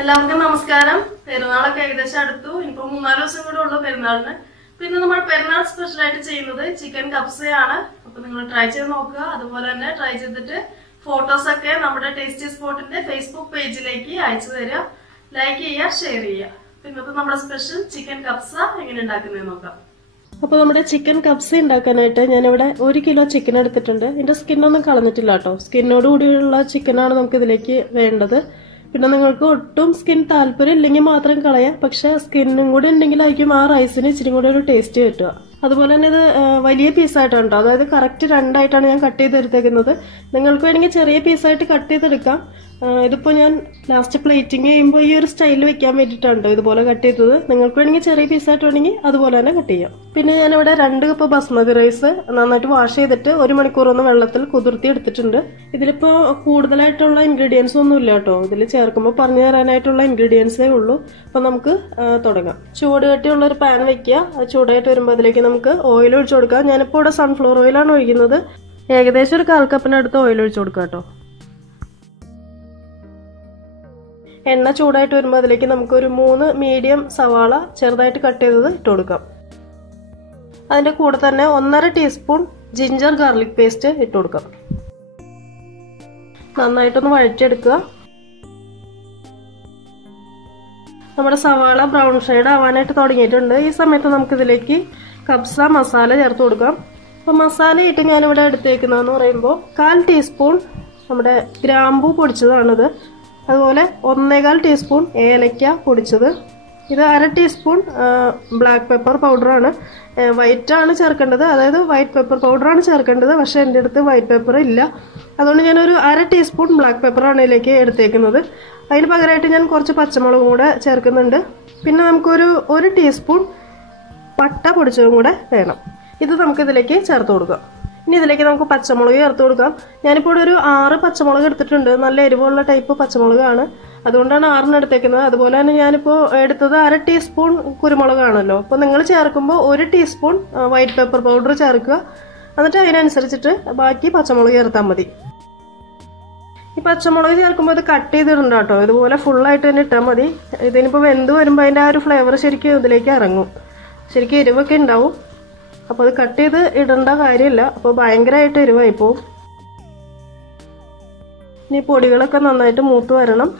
എല്ലാവർക്കും നമസ്കാരം. പെരുന്നാളൊക്കെ ഏകദേശം അടുത്തു. ഇനിയിപ്പോ 3-4 ദിവസം കൂടെ ഉള്ളു പെരുന്നാളിന്. പിന്നെ നമ്മൾ പെരുന്നാൾ സ്പെഷ്യൽ ആയിട്ട് ചെയ്യുന്നത് ചിക്കൻ കപ്സയാണ്. അപ്പൊ നിങ്ങൾ ട്രൈ ചെയ്ത് നോക്കുക. അതുപോലെ തന്നെ ട്രൈ ചെയ്തിട്ട് ഫോട്ടോസ് ഒക്കെ നമ്മുടെ ടേസ്റ്റി സ്പോട്ടിന്റെ ഫേസ്ബുക്ക് പേജിലേക്ക് അയച്ചു തരിക. ലൈക്ക് ചെയ്യുക, ഷെയർ ചെയ്യുക. പിന്നത്തെ നമ്മുടെ സ്പെഷ്യൽ ചിക്കൻ കപ്സ എങ്ങനെ ഉണ്ടാക്കുന്നത് നോക്കാം. അപ്പോൾ നമ്മുടെ ചിക്കൻ കപ്സ ഉണ്ടാക്കാനായിട്ട് ഞാനിവിടെ 1 കിലോ ചിക്കൻ എടുത്തിട്ടുണ്ട്. ഇതിന്റെ സ്കിന്നൊന്നും കളഞ്ഞിട്ടില്ല കേട്ടോ. സ്കിന്നോട് കൂടിയുള്ള ചിക്കനാണ് നമുക്ക് ഇതിലേക്ക് വേണ്ടത്. പിന്നെ നിങ്ങൾക്ക് ഒട്ടും സ്കിൻ താല്പര്യം ഇല്ലെങ്കിൽ മാത്രം കളയാം. പക്ഷെ സ്കിന്നും കൂടി ഉണ്ടെങ്കിലായിരിക്കും ആ റൈസിന് ഇച്ചിരി കൂടി ഒരു ടേസ്റ്റ് കിട്ടുക. അതുപോലെ തന്നെ ഇത് വലിയ പീസായിട്ടാണ് കേട്ടോ. അതായത് കറക്റ്റ് 2 ആയിട്ടാണ് ഞാൻ കട്ട് ചെയ്തെടുത്തേക്കുന്നത്. നിങ്ങൾക്ക് വേണമെങ്കിൽ ചെറിയ പീസായിട്ട് കട്ട് ചെയ്തെടുക്കാം. ഇതിപ്പോ ഞാൻ ലാസ്റ്റ് പ്ലേറ്റിംഗ് ചെയ്യുമ്പോൾ ഈ ഒരു സ്റ്റൈലിൽ വെക്കാൻ വേണ്ടിയിട്ടാണ് ഇതുപോലെ കട്ട് ചെയ്തത്. നിങ്ങൾക്ക് വേണമെങ്കിൽ ചെറിയ പീസായിട്ട് വേണമെങ്കിൽ അതുപോലെ തന്നെ കട്ട് ചെയ്യാം. പിന്നെ ഞാനിവിടെ 2 കപ്പ് ബസ്മതി റൈസ് നന്നായിട്ട് വാഷ് ചെയ്തിട്ട് 1 മണിക്കൂറൊന്ന് വെള്ളത്തിൽ കുതിർത്തി എടുത്തിട്ടുണ്ട്. ഇതിലിപ്പോ കൂടുതലായിട്ടുള്ള ഇൻഗ്രീഡിയൻസ് ഒന്നും ഇല്ല കേട്ടോ. ഇതിൽ ചേർക്കുമ്പോൾ പറഞ്ഞു തരാനായിട്ടുള്ള ഇൻഗ്രീഡിയൻസേ ഉള്ളൂ. അപ്പൊ നമുക്ക് തുടങ്ങാം. ചൂട് കട്ടിയുള്ള ഒരു പാൻ വെക്കുക. ചൂടായിട്ട് വരുമ്പോൾ അതിലേക്ക് നമുക്ക് ഓയിൽ ഒഴിച്ചു കൊടുക്കാം. ഞാനിപ്പോൾ ഇവിടെ സൺഫ്ലവർ ഓയിലാണ് ഒഴിക്കുന്നത്. ഏകദേശം ഒരു 1/4 കപ്പിനടുത്ത് ഓയിൽ ഒഴിച്ചു കൊടുക്കാം കേട്ടോ. എണ്ണ ചൂടായിട്ട് വരുമ്പോൾ അതിലേക്ക് നമുക്കൊരു 3 മീഡിയം സവാള ചെറുതായിട്ട് കട്ട് ചെയ്തത് ഇട്ട് കൊടുക്കാം. അതിന്റെ കൂടെ തന്നെ 1.5 ടീസ്പൂൺ ജിഞ്ചർ ഗാർലിക് പേസ്റ്റ് ഇട്ട് കൊടുക്കാം. നന്നായിട്ടൊന്ന് വഴറ്റിയെടുക്കുക. നമ്മുടെ സവാള ബ്രൗൺ ഷെയ്ഡ് ആവാനായിട്ട് തുടങ്ങിയിട്ടുണ്ട്. ഈ സമയത്ത് നമുക്കിതിലേക്ക് കബ്സ മസാല ചേർത്ത് കൊടുക്കാം. അപ്പോൾ മസാല ഇട്ട് ഞാനിവിടെ എടുത്തേക്കുന്നതെന്ന് പറയുമ്പോൾ 1/4 ടീസ്പൂൺ നമ്മുടെ ഗ്രാമ്പൂ പൊടിച്ചതാണിത്. അതുപോലെ 1.25 ടീസ്പൂൺ ഏലക്ക പൊടിച്ചത്. ഇത് 1/2 ടീസ്പൂൺ ബ്ലാക്ക് പെപ്പർ പൗഡറാണ്. വൈറ്റ് ആണ് ചേർക്കേണ്ടത്, അതായത് വൈറ്റ് പെപ്പർ പൗഡറാണ് ചേർക്കേണ്ടത്. പക്ഷെ എൻ്റെ അടുത്ത് വൈറ്റ് പെപ്പർ ഇല്ല. അതുകൊണ്ട് ഞാനൊരു 1/2 ടീസ്പൂൺ ബ്ലാക്ക് പെപ്പറാണ് ഇതിലേക്ക് എടുത്തേക്കുന്നത്. അതിന് പകരമായിട്ട് ഞാൻ കുറച്ച് പച്ചമുളകും കൂടെ ചേർക്കുന്നുണ്ട്. പിന്നെ നമുക്കൊരു 1 ടീസ്പൂൺ പട്ട പൊടിച്ചതും കൂടെ വേണം. ഇത് നമുക്കിതിലേക്ക് ചേർത്ത് കൊടുക്കാം. ഇനി ഇതിലേക്ക് നമുക്ക് പച്ചമുളക് ചേർത്ത് കൊടുക്കാം. ഞാനിപ്പോൾ ഒരു 6 പച്ചമുളക് എടുത്തിട്ടുണ്ട്. നല്ല എരിവുള്ള ടൈപ്പ് പച്ചമുളകാണ്, അതുകൊണ്ടാണ് 6 എടുത്തേക്കുന്നത്. അതുപോലെ തന്നെ ഞാനിപ്പോൾ എടുത്തത് 1/2 ടീസ്പൂൺ കുരുമുളകാണല്ലോ. അപ്പോൾ നിങ്ങൾ ചേർക്കുമ്പോൾ 1 ടീസ്പൂൺ വൈറ്റ് പെപ്പർ പൗഡർ ചേർക്കുക. എന്നിട്ട് അതിനനുസരിച്ചിട്ട് ബാക്കി പച്ചമുളക് ചേർത്താൽ മതി. ഈ പച്ചമുളക് ചേർക്കുമ്പോൾ ഇത് കട്ട് ചെയ്തിടണ്ട കേട്ടോ. ഇതുപോലെ ഫുള്ളായിട്ട് തന്നെ ഇട്ടാൽ മതി. ഇതിനിപ്പോൾ വെന്ത് വരുമ്പോൾ അതിൻ്റെ ആ ഒരു ഫ്ലേവർ ശരിക്കും ഇതിലേക്ക് ഇറങ്ങും. ശരിക്കും എരിവൊക്കെ ഉണ്ടാവും. അപ്പോൾ അത് കട്ട് ചെയ്ത് ഇടേണ്ട കാര്യമില്ല. അപ്പോൾ ഭയങ്കരമായിട്ട് എരിവായി പോവും. ഇനി പൊടികളൊക്കെ നന്നായിട്ട് മൂത്ത് വരണം.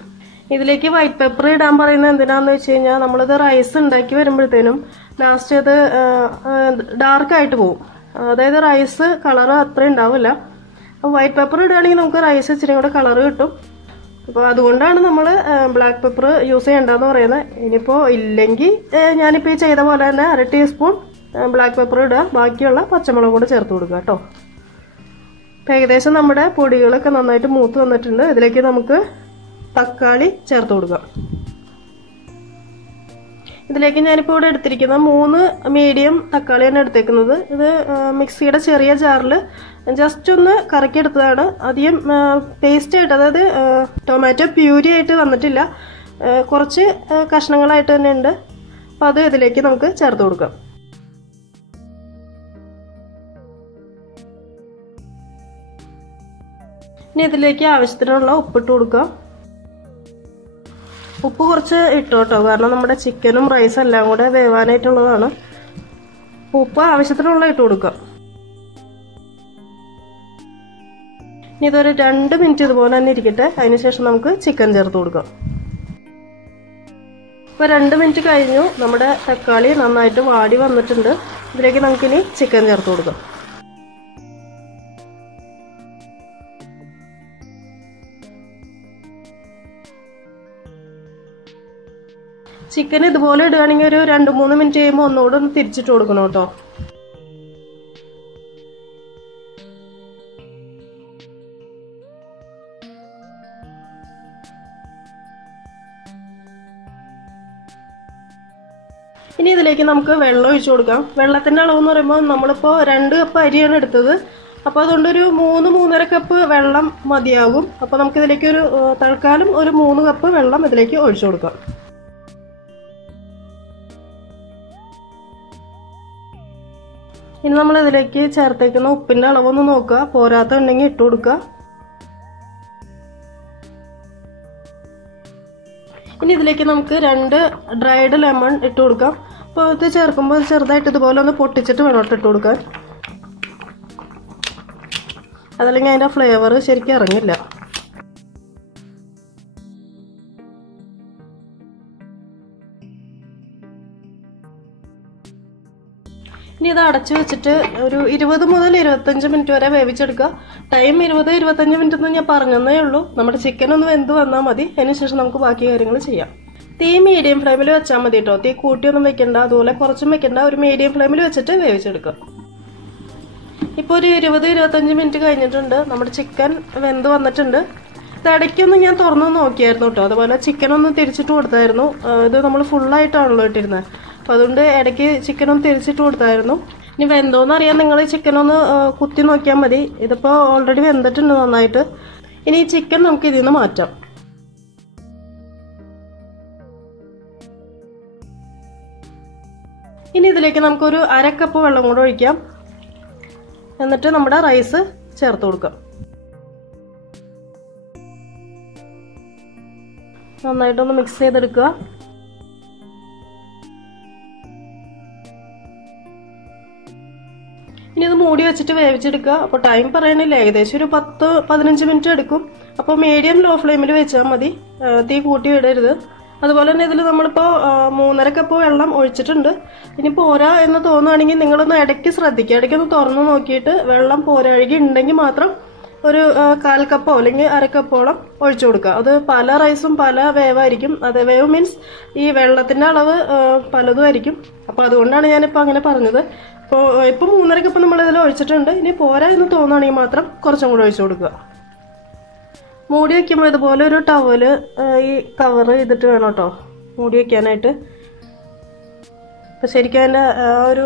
ഇതിലേക്ക് വൈറ്റ് പെപ്പർ ഇടാൻ പറയുന്നത് എന്തിനാന്ന് വെച്ച് കഴിഞ്ഞാൽ നമ്മളിത് റൈസ് ഉണ്ടാക്കി വരുമ്പോഴത്തേനും ലാസ്റ്റ് ഇത് ഡാർക്കായിട്ട് പോവും. അതായത് റൈസ് കളറ് അത്ര ഉണ്ടാവില്ല. അപ്പോൾ വൈറ്റ് പെപ്പർ ഇടുകയാണെങ്കിൽ നമുക്ക് റൈസ് ഇച്ചിരി കൂടെ കളറ് കിട്ടും. അപ്പോൾ അതുകൊണ്ടാണ് നമ്മൾ ബ്ലാക്ക് പെപ്പർ യൂസ് ചെയ്യേണ്ടതെന്ന് പറയുന്നത്. ഇനിയിപ്പോൾ ഇല്ലെങ്കിൽ ഞാനിപ്പോൾ ഈ ചെയ്ത പോലെ തന്നെ 1/2 ടീസ്പൂൺ ബ്ലാക്ക് പെപ്പർ ഇടുക. ബാക്കിയുള്ള പച്ചമുളക് കൂടെ ചേർത്ത് കൊടുക്കുക കേട്ടോ. ഇപ്പം ഏകദേശം നമ്മുടെ പൊടികളൊക്കെ നന്നായിട്ട് മൂത്ത് വന്നിട്ടുണ്ട്. ഇതിലേക്ക് നമുക്ക് തക്കാളി ചേർത്ത് കൊടുക്കാം. ഇതിലേക്ക് ഞാനിപ്പോൾ ഇവിടെ എടുത്തിരിക്കുന്ന 3 മീഡിയം തക്കാളിയാണ് എടുത്തേക്കുന്നത്. ഇത് മിക്സിയുടെ ചെറിയ ജാറിൽ ജസ്റ്റ് ഒന്ന് കറക്കിയെടുത്തതാണ്. അധികം പേസ്റ്റ് ആയിട്ട്, അതായത് ടൊമാറ്റോ പ്യൂരി ആയിട്ട് വന്നിട്ടില്ല. കുറച്ച് കഷ്ണങ്ങളായിട്ട് തന്നെ ഉണ്ട്. അപ്പോൾ അത് ഇതിലേക്ക് നമുക്ക് ചേർത്ത് കൊടുക്കാം. ഇനി ഇതിലേക്ക് ആവശ്യത്തിനുള്ള ഉപ്പിട്ട് കൊടുക്കാം. ഉപ്പ് കുറച്ച് ഇട്ടോ കേട്ടോ, കാരണം നമ്മുടെ ചിക്കനും റൈസും എല്ലാം കൂടെ വേവാനായിട്ടുള്ളതാണ്. ഉപ്പ് ആവശ്യത്തിനുള്ള ഇട്ട് കൊടുക്കാം. ഇനി ഇതൊരു 2 മിനിറ്റ് ഇതുപോലെ തന്നെ ഇരിക്കട്ടെ. അതിനുശേഷം നമുക്ക് ചിക്കൻ ചേർത്ത് കൊടുക്കാം. ഇപ്പോൾ 2 മിനിറ്റ് കഴിഞ്ഞു. നമ്മുടെ തക്കാളി നന്നായിട്ട് വാടി വന്നിട്ടുണ്ട്. ഇതിലേക്ക് നമുക്കിനി ചിക്കൻ ചേർത്ത് കൊടുക്കാം. ചിക്കൻ ഇതുപോലെ ഇടുകയാണെങ്കിൽ ഒരു 2-3 മിനിറ്റ് കഴിയുമ്പോൾ ഒന്നുകൂടെ ഒന്ന് തിരിച്ചിട്ട് കൊടുക്കണം കേട്ടോ. ഇനി ഇതിലേക്ക് നമുക്ക് വെള്ളം ഒഴിച്ചു കൊടുക്കാം. വെള്ളത്തിന്റെ അളവെന്ന് പറയുമ്പോൾ നമ്മളിപ്പോൾ 2 കപ്പ് അരിയാണ് എടുത്തത്. അപ്പോൾ അതുകൊണ്ടൊരു 3-3.5 കപ്പ് വെള്ളം മതിയാകും. അപ്പോൾ നമുക്കിതിലേക്ക് ഒരു തൽക്കാലം ഒരു 3 കപ്പ് വെള്ളം ഇതിലേക്ക് ഒഴിച്ചു കൊടുക്കാം. ഇനി നമ്മൾ ഇതിലേക്ക് ചേർത്തേക്കുന്ന ഉപ്പിന്റെ അളവൊന്ന് നോക്കുക. പോരാത്തുണ്ടെങ്കിൽ ഇട്ട് കൊടുക്കുക. ഇനി ഇതിലേക്ക് നമുക്ക് 2 ഡ്രൈഡ് ലെമൺ ഇട്ട് കൊടുക്കാം. അപ്പോൾ ഇത് ചേർക്കുമ്പോൾ ചെറുതായിട്ട് ഇതുപോലെ ഒന്ന് പൊട്ടിച്ചിട്ട് വേണം ഇട്ട് കൊടുക്കാൻ. അതല്ലെങ്കിൽ അതിൻ്റെ ഫ്ലേവർ ശരിക്കും ഇറങ്ങില്ല. ഇനി ഇത് അടച്ചു വെച്ചിട്ട് ഒരു 20 മുതൽ 25 മിനിറ്റ് വരെ വേവിച്ചെടുക്കുക. ടൈം 20-25 മിനിറ്റ് എന്ന് ഞാൻ പറഞ്ഞതേ ഉള്ളൂ. നമ്മുടെ ചിക്കൻ ഒന്ന് വെന്ത് വന്നാൽ മതി. അതിനുശേഷം നമുക്ക് ബാക്കി കാര്യങ്ങൾ ചെയ്യാം. തീ മീഡിയം ഫ്ലെയിമിൽ വെച്ചാൽ മതി കേട്ടോ. തീ കൂട്ടിയൊന്നും വെക്കണ്ട, അതുപോലെ കുറച്ചും വെക്കണ്ട. ഒരു മീഡിയം ഫ്ലെയിമിൽ വെച്ചിട്ട് വേവിച്ചെടുക്കുക. ഇപ്പോൾ ഒരു 20-25 മിനിറ്റ് കഴിഞ്ഞിട്ടുണ്ട്. നമ്മുടെ ചിക്കൻ വെന്ത് വന്നിട്ടുണ്ട്. ഇത് ഇടയ്ക്കൊന്ന് ഞാൻ തുറന്നു നോക്കിയായിരുന്നു കേട്ടോ. അതുപോലെ ചിക്കൻ ഒന്ന് തിരിച്ചിട്ട് കൊടുത്തായിരുന്നു. ഇത് നമ്മൾ ഫുള്ളായിട്ടാണല്ലോ ഇട്ടിരുന്നത്. അപ്പോൾ അതുകൊണ്ട് ഇടയ്ക്ക് ചിക്കൻ ഒന്ന് തിരിച്ചിട്ട് കൊടുത്തായിരുന്നു. ഇനി വെന്തോന്ന് അറിയാൻ നിങ്ങൾ ചിക്കൻ ഒന്ന് കുത്തി നോക്കിയാൽ മതി. ഇതിപ്പോൾ ഓൾറെഡി വെന്തിട്ടുണ്ട് നന്നായിട്ട്. ഇനി ഈ ചിക്കൻ നമുക്ക് ഇതിൽ നിന്ന് മാറ്റാം. ഇനി ഇതിലേക്ക് നമുക്കൊരു 1/2 കപ്പ് വെള്ളം കൂടെ ഒഴിക്കാം. എന്നിട്ട് നമ്മുടെ റൈസ് ചേർത്ത് കൊടുക്കാം. നന്നായിട്ടൊന്ന് മിക്സ് ചെയ്തെടുക്കുക. ഇനി ഇത് മൂടി വെച്ചിട്ട് വേവിച്ചെടുക്കുക. അപ്പോൾ ടൈം പറയണില്ല, ഏകദേശം ഒരു 10-15 മിനിറ്റ് എടുക്കും. അപ്പോൾ മീഡിയം ലോ ഫ്ലെയിമിൽ വെച്ചാൽ മതി, തീ കൂട്ടി ഇടരുത്. അതുപോലെ തന്നെ ഇതിൽ നമ്മളിപ്പോൾ 3.5 കപ്പ് വെള്ളം ഒഴിച്ചിട്ടുണ്ട്. ഇനി പോരാ എന്ന് തോന്നുകയാണെങ്കിൽ നിങ്ങളൊന്ന് ഇടയ്ക്ക് ശ്രദ്ധിക്കുക. ഇടയ്ക്കൊന്ന് തുറന്ന് നോക്കിയിട്ട് വെള്ളം പോരാഴുകി ഉണ്ടെങ്കിൽ മാത്രം ഒരു 1/4 കപ്പോ അല്ലെങ്കിൽ 1/2 കപ്പോളം ഒഴിച്ചു കൊടുക്കുക. അത് പല റൈസും പല വേവായിരിക്കും. അത് വേവ് മീൻസ് ഈ വെള്ളത്തിൻ്റെ അളവ് പലതും ആയിരിക്കും. അപ്പോൾ അതുകൊണ്ടാണ് ഞാനിപ്പോൾ അങ്ങനെ പറഞ്ഞത്. ഇപ്പോൾ 3.5 കപ്പ് നമ്മളിതിൽ ഒഴിച്ചിട്ടുണ്ട്. ഇനി പോരാ എന്ന് തോന്നുകയാണെങ്കിൽ മാത്രം കുറച്ചും കൂടെ ഒഴിച്ചു കൊടുക്കുക. മൂടി വയ്ക്കുമ്പോൾ ഇതുപോലെ ഒരു ടവല് ഈ കവർ ചെയ്തിട്ട് വേണം കേട്ടോ മൂടി വയ്ക്കാനായിട്ട്. അപ്പം ശരിക്കും അതിൻ്റെ ഒരു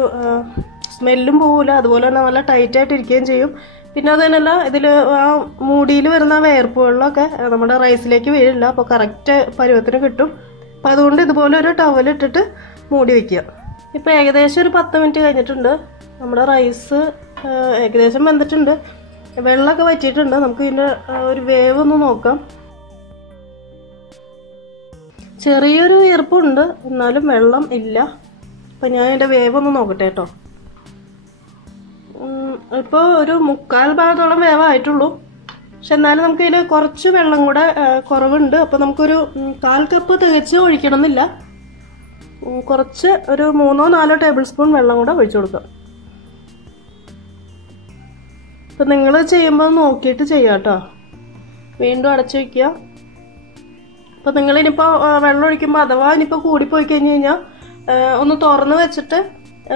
സ്മെല്ലും പോവില്ല, അതുപോലെ തന്നെ നല്ല ടൈറ്റായിട്ട് ഇരിക്കുകയും ചെയ്യും. പിന്നെ അത് തന്നെയല്ല, ഇതിൽ ആ മൂടിയിൽ വരുന്ന വേർപ്പ് വെള്ളമൊക്കെ നമ്മുടെ റൈസിലേക്ക് വീഴില്ല. അപ്പോൾ കറക്റ്റ് പരുവത്തിന് കിട്ടും. അപ്പം അതുകൊണ്ട് ഇതുപോലെ ഒരു ടവൽ ഇട്ടിട്ട് മൂടി വയ്ക്കുക. ഇപ്പോൾ ഏകദേശം ഒരു 10 മിനിറ്റ് കഴിഞ്ഞിട്ടുണ്ട്. നമ്മുടെ റൈസ് ഏകദേശം വെന്തിട്ടുണ്ട്. വെള്ളമൊക്കെ വറ്റിയിട്ടുണ്ട്. നമുക്ക് ഇതിൻ്റെ ഒരു വേവ് ഒന്ന് നോക്കാം. ചെറിയൊരു ഈർപ്പുണ്ട്, എന്നാലും വെള്ളം ഇല്ല. അപ്പം ഞാൻ ഇതിൻ്റെ വേവ് ഒന്ന് നോക്കട്ടെ കേട്ടോ. ഇപ്പോൾ ഒരു 3/4 ഭാഗത്തോളം വേവായിട്ടുള്ളൂ. പക്ഷെ എന്നാലും നമുക്കിതിൽ കുറച്ച് വെള്ളം കൂടെ കുറവുണ്ട്. അപ്പോൾ നമുക്കൊരു 1/4 കപ്പ് തികച്ച് ഒഴിക്കണം എന്നില്ല. കുറച്ച് ഒരു 3-4 ടേബിൾ സ്പൂൺ വെള്ളം കൂടെ ഒഴിച്ചു കൊടുക്കാം. അപ്പം നിങ്ങൾ ചെയ്യുമ്പോൾ നോക്കിയിട്ട് ചെയ്യാം കേട്ടോ. വീണ്ടും അടച്ചു വയ്ക്കുക. അപ്പം നിങ്ങളിനിപ്പോൾ വെള്ളം ഒഴിക്കുമ്പോൾ അഥവാ ഇനിയിപ്പോൾ കൂടിപ്പോയി കഴിഞ്ഞ് കഴിഞ്ഞാൽ ഒന്ന് തുറന്ന് വെച്ചിട്ട്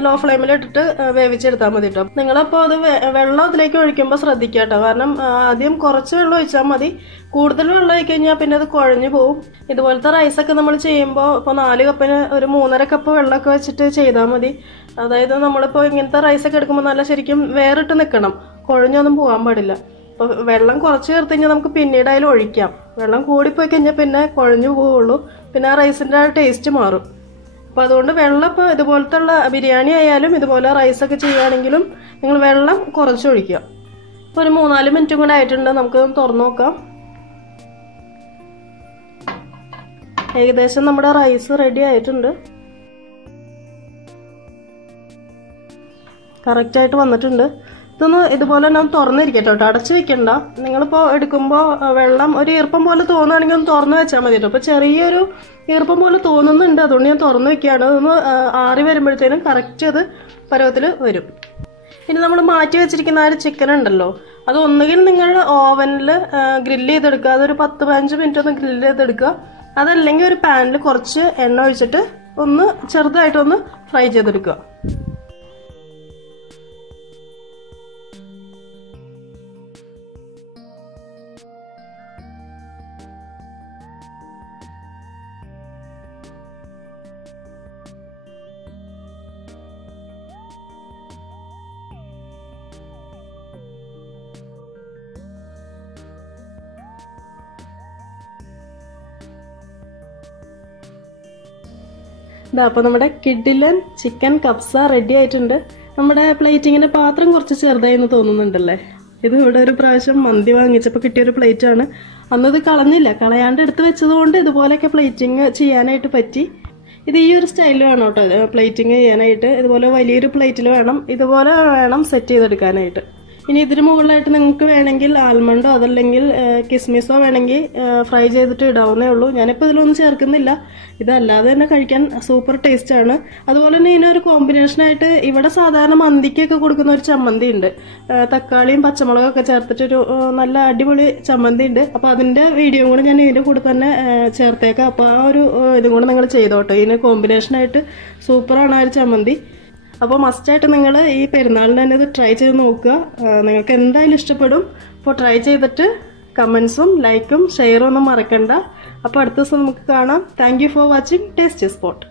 ലോ ഫ്ലെയിമിലിട്ടിട്ട് വേവിച്ചെടുത്താൽ മതി കേട്ടോ. നിങ്ങളപ്പോൾ അത് വെള്ളം അതിലേക്ക് ഒഴിക്കുമ്പോൾ ശ്രദ്ധിക്കുക കേട്ടോ. കാരണം ആദ്യം കുറച്ച് വെള്ളം ഒഴിച്ചാൽ മതി. കൂടുതൽ വെള്ളം ഒഴിച്ച് കഴിഞ്ഞാൽ പിന്നെ അത് കുഴഞ്ഞു പോകും. ഇതുപോലത്തെ റൈസൊക്കെ നമ്മൾ ചെയ്യുമ്പോൾ ഇപ്പോൾ 4 കപ്പിന് ഒരു 3.5 കപ്പ് വെള്ളമൊക്കെ വെച്ചിട്ട് ചെയ്താൽ മതി. അതായത് നമ്മളിപ്പോൾ ഇങ്ങനത്തെ റൈസൊക്കെ എടുക്കുമ്പോൾ നല്ല ശരിക്കും വേറിട്ട് നിൽക്കണം, കുഴഞ്ഞൊന്നും പോകാൻ പാടില്ല. അപ്പോൾ വെള്ളം കുറച്ച് ചേർത്ത് കഴിഞ്ഞാൽ നമുക്ക് പിന്നീട് അതിൽ ഒഴിക്കാം. വെള്ളം കൂടിപ്പോയി കഴിഞ്ഞാൽ പിന്നെ കുഴഞ്ഞു പോവുള്ളൂ. പിന്നെ ആ റൈസിൻ്റെ ആ ടേസ്റ്റ് മാറും. അപ്പോൾ അതുകൊണ്ട് വെള്ളം ഇപ്പോൾ ഇതുപോലത്തെ ഉള്ള ബിരിയാണി ആയാലും ഇതുപോലെ റൈസൊക്കെ ചെയ്യുകയാണെങ്കിലും നിങ്ങൾ വെള്ളം കുറച്ച് ഒഴിക്കുക. ഇപ്പോൾ ഒരു 3-4 മിനിറ്റും കൂടെ ആയിട്ടുണ്ട്. നമുക്ക് തുറന്നു നോക്കാം. ഏകദേശം നമ്മുടെ റൈസ് റെഡി ആയിട്ടുണ്ട്. കറക്റ്റായിട്ട് വന്നിട്ടുണ്ട്. ഇതൊന്ന് ഇതുപോലെ തന്നെ ഒന്ന് തുറന്നിരിക്കട്ടെ കേട്ടോ, അടച്ചു വെക്കണ്ട. നിങ്ങളിപ്പോൾ എടുക്കുമ്പോൾ വെള്ളം ഒരു ഈർപ്പം പോലെ തോന്നുകയാണെങ്കിൽ ഒന്ന് തുറന്ന് വെച്ചാൽ മതി കേട്ടോ. അപ്പോൾ ചെറിയൊരു ഈർപ്പം പോലെ തോന്നുന്നുണ്ട്, അതുകൊണ്ട് ഞാൻ തുറന്ന് വെക്കുകയാണ്. അതൊന്ന് ആറി വരുമ്പോഴത്തേനും കറക്റ്റ് അത് പരുവത്തിൽ വരും. ഇനി നമ്മൾ മാറ്റി വെച്ചിരിക്കുന്ന ആ ഒരു ചിക്കൻ ഉണ്ടല്ലോ, അത് ഒന്നുകിൽ നിങ്ങൾ ഓവനിൽ ഗ്രില്ല് ചെയ്തെടുക്കുക. അതൊരു 10-15 മിനിറ്റ് ഒന്ന് ഗ്രില്ല് ചെയ്തെടുക്കുക. അതല്ലെങ്കിൽ ഒരു പാനിൽ കുറച്ച് എണ്ണ ഒഴിച്ചിട്ട് ഒന്ന് ചെറുതായിട്ടൊന്ന് ഫ്രൈ ചെയ്തെടുക്കുക. ഇതാ അപ്പോൾ നമ്മുടെ കിഡിലൻ ചിക്കൻ കബ്സ റെഡി ആയിട്ടുണ്ട്. നമ്മുടെ പ്ലേറ്റിങ്ങിൻ്റെ പാത്രം കുറച്ച് ചെറുതായി എന്ന് തോന്നുന്നുണ്ടല്ലേ. ഇത് ഇവിടെ ഒരു പ്രാവശ്യം മന്തി വാങ്ങിച്ചപ്പോൾ കിട്ടിയൊരു പ്ലേറ്റ് ആണ്. അന്നത് കളഞ്ഞില്ല, കളയാണ്ട് എടുത്ത് വെച്ചതുകൊണ്ട് ഇതുപോലെയൊക്കെ പ്ലേറ്റിങ് ചെയ്യാനായിട്ട് പറ്റി. ഇത് ഈ ഒരു സ്റ്റൈലിൽ വേണം കേട്ടോ പ്ലേറ്റിങ് ചെയ്യാനായിട്ട്. ഇതുപോലെ വലിയൊരു പ്ലേറ്റിൽ വേണം, ഇതുപോലെ വേണം സെറ്റ് ചെയ്തെടുക്കാനായിട്ട്. ഇനി ഇതിന് മുകളിലായിട്ട് നിങ്ങൾക്ക് വേണമെങ്കിൽ ആൽമണ്ടോ അതല്ലെങ്കിൽ കിസ്മിസോ വേണമെങ്കിൽ ഫ്രൈ ചെയ്തിട്ട് ഇടാവുന്നേ ഉള്ളൂ. ഞാനിപ്പോൾ ഇതിലൊന്നും ചേർക്കുന്നില്ല. ഇതല്ലാതെ തന്നെ കഴിക്കാൻ സൂപ്പർ ടേസ്റ്റ് ആണ്. അതുപോലെ തന്നെ ഇതിനൊരു കോമ്പിനേഷനായിട്ട് ഇവിടെ സാധാരണ മന്തിക്കൊക്കെ കൊടുക്കുന്ന ഒരു ചമ്മന്തി ഉണ്ട്, തക്കാളിയും പച്ചമുളകൊക്കെ ചേർത്തിട്ടൊരു നല്ല അടിപൊളി ചമ്മന്തി ഉണ്ട്. അപ്പോൾ അതിൻ്റെ വീഡിയോ കൂടെ ഞാൻ ഇതിൻ്റെ കൂടെ തന്നെ ചേർത്തേക്കാം. അപ്പോൾ ആ ഒരു ഇതും കൂടെ നിങ്ങൾ ചെയ്തോട്ടെ. ഇതിന് കോമ്പിനേഷനായിട്ട് സൂപ്പറാണ് ആ ഒരു ചമ്മന്തി. അപ്പോൾ മസ്റ്റായിട്ട് നിങ്ങൾ ഈ പെരുന്നാളിന് തന്നെ ഇത് ട്രൈ ചെയ്ത് നോക്കുക. നിങ്ങൾക്ക് എന്തായാലും ഇഷ്ടപ്പെടും. അപ്പോൾ ട്രൈ ചെയ്തിട്ട് കമൻസും ലൈക്കും ഷെയറും ഒന്നും മറക്കണ്ട. അപ്പോൾ അടുത്ത ദിവസം നമുക്ക് കാണാം. Thank you for watching tasty spot.